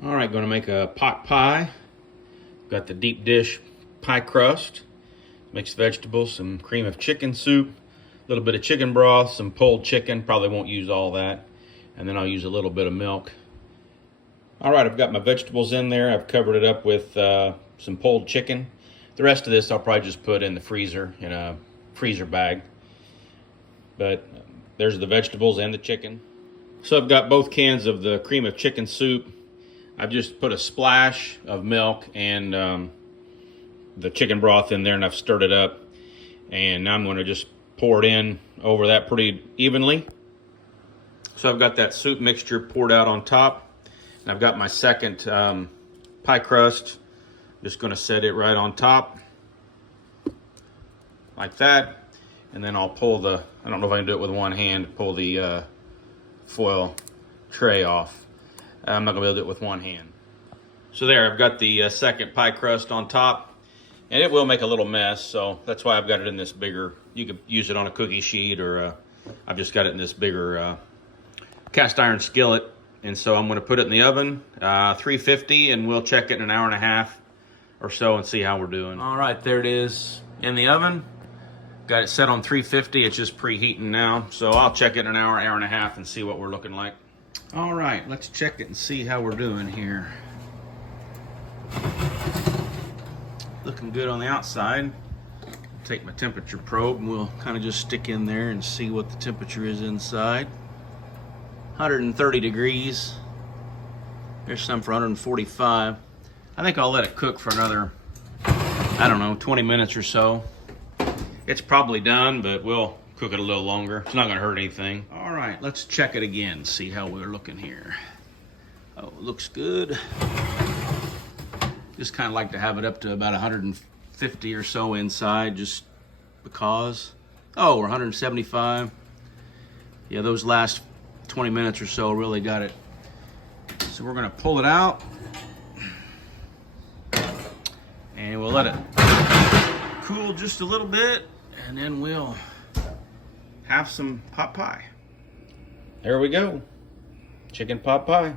All right, going to make a pot pie. Got the deep dish pie crust, mixed vegetables, some cream of chicken soup, a little bit of chicken broth, some pulled chicken. Probably won't use all that. And then I'll use a little bit of milk. All right, I've got my vegetables in there. I've covered it up with some pulled chicken. The rest of this I'll probably just put in the freezer, in a freezer bag. But there's the vegetables and the chicken. So I've got both cans of the cream of chicken soup. I've just put a splash of milk and the chicken broth in there, and I've stirred it up. And now I'm going to just pour it in over that pretty evenly. So I've got that soup mixture poured out on top. And I've got my second pie crust. Just going to set it right on top. Like that. And then I'll pull the, I don't know if I can do it with one hand, pull the foil tray off. I'm not going to be able to do it with one hand. So there, I've got the second pie crust on top. And it will make a little mess, so that's why I've got it in this bigger, you could use it on a cookie sheet, or I've just got it in this bigger cast iron skillet. And so I'm going to put it in the oven, 350, and we'll check it in an hour and a half or so and see how we're doing. All right, there it is in the oven. Got it set on 350. It's just preheating now. So I'll check it in an hour, hour and a half and see what we're looking like. All right, let's check it and see how we're doing here. Looking good on the outside. Take my temperature probe and we'll kind of just stick in there and see what the temperature is inside. 130 degrees. There's some for 145. I think I'll let it cook for another, I don't know, 20 minutes or so. It's probably done, but we'll cook it a little longer. It's not going to hurt anything. All right, let's check it again, see how we're looking here. Oh, it looks good. Just kind of like to have it up to about 150 or so inside, just because. Oh, we're 175. Yeah, those last 20 minutes or so really got it. So we're going to pull it out. And we'll let it cool just a little bit. And then we'll have some pot pie. There we go. Chicken pot pie.